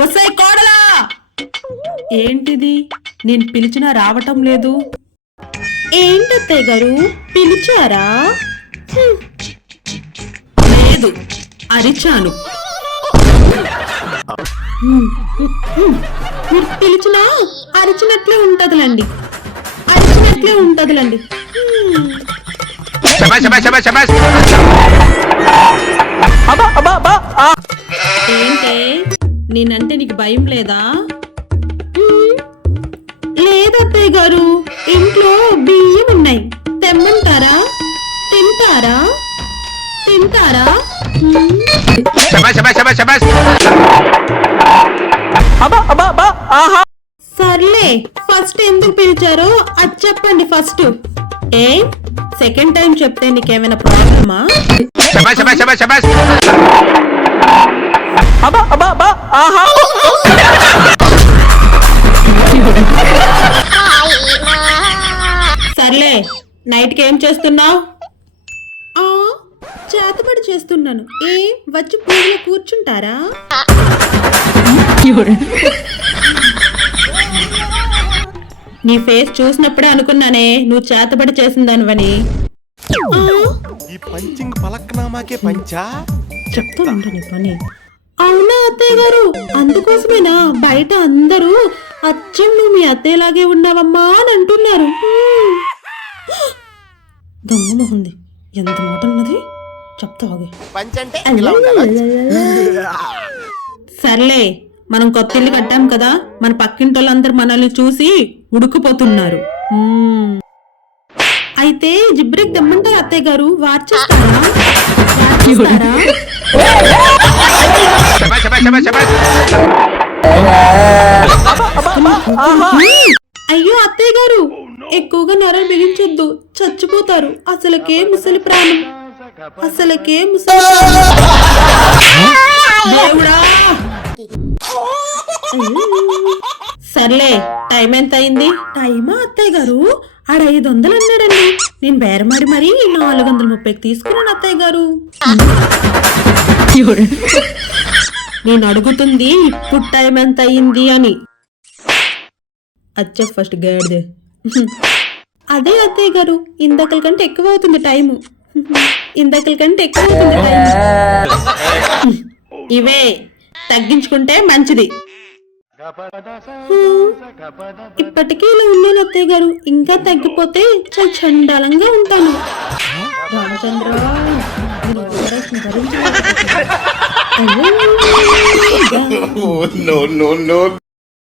వస్తాయి కోడలా. ఏంటిది, నేను పిలిచినా రావటం లేదు? ఏంటత్తయ్య గారు, పిలిచారా? లేదు, అరిచాను. మీరు పిలిచినా అరిచినట్లే ఉంటదిలండి, అరిచినట్లే ఉంటదిలండి. ఏంటే, నేనంటే నీకు భయం లేదా? లేదత్తయ్య గారు, ఇంట్లో బియ్యం ఉన్నాయి, తెమ్మంటారా? తింటారా? తింటారా? సర్లే, ఫస్ట్ ఎందుకు పిలిచారో అది చెప్పండి ఫస్ట్. ఏ సెకండ్ టైం చెప్తే నీకేమైనా ప్రాబ్లమా? సర్లే, నైట్కి ఏం చేస్తున్నావు? చేతబడి చేస్తున్నాను. వచ్చి పూజలో కూర్చుంటారా? నీ ఫేస్ చూసినప్పుడే అనుకున్నానే నువ్వు చేతబడి చేసిందానివని. చెప్తానంట నీ పని. అవునా అత్తయ్య గారు, అందుకోసమేనా బయట అందరూ అచ్చం నువ్వు మీ అత్తయ్యలాగే ఉన్నావమ్మా అని అంటున్నారు. దొంగమోహంది, ఎంత మాట ఉన్నది, చెప్తావు. సర్లే, మనం కొత్త ఇల్లు కట్టాం కదా, మన పక్కింటి వాళ్ళందరూ మనల్ని చూసి ఉడుకుపోతున్నారు. అయితే జిబ్రేక్ తెమ్మంటారు అత్తయ్య గారు, వార్చేస్తారా? అయ్యో అత్తయ్య గారు, ఎక్కువగా నరలు బిగించొద్దు, చచ్చిపోతారు. అసలకే ముసలి ప్రాణం, అసలకే ముసలి దేవుడా. సర్లే, టైం ఎంత అయింది? టైమా అత్తయ్య గారు? 500 అన్నాడండి. నేను బేరమాడి మరి 430 తీసుకున్నాను అత్తయ్య గారు. నేను అడుగుతుంది ఇప్పుడు టైం ఎంత అయింది అని. అచ్చ ఫస్ట్ గేడ్దే. అదే అత్తయ్య గారు, ఇందాకల కంటే ఎక్కువ అవుతుంది టైము, ఇందాకల కంటే ఎక్కువ అవుతుంది టైము. ఇవే తగ్గించుకుంటే మంచిది. ఇప్పటికీ ఇలా ఉన్నాను అత్తయ్య గారు, ఇంకా తగ్గిపోతే చాలా చండాలంగా ఉంటాను. రామచంద్ర, భరించలేదు.